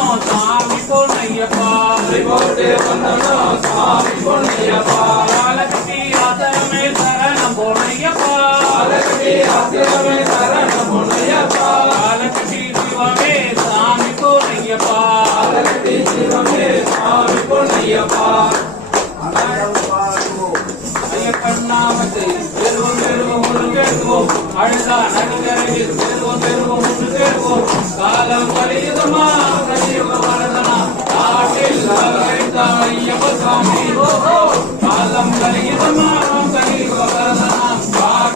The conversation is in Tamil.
வந்தனம் சாமி பொன்னையப்பா போட்டு வந்தனம் சாமி பொன்னையப்பா காலகட்டி ஆசிரமே சரணம் பொன்னையப்பா காலகட்டி ஆசிரமே சரணம் பொன்னையப்பா காலகட்டி சிவமே சாமி பொன்னையப்பா காலகட்டி சிவமே சாமி பொன்னையப்பா ஐயப்பண்ணாமத்தை பெருவோம் பெருவோம் ஒன்று கேட்போம் அழுதா நடுங்கரையில் பெருவோம் பெருவோம் ஒன்று கேட்போம் காலம் கலியுகமா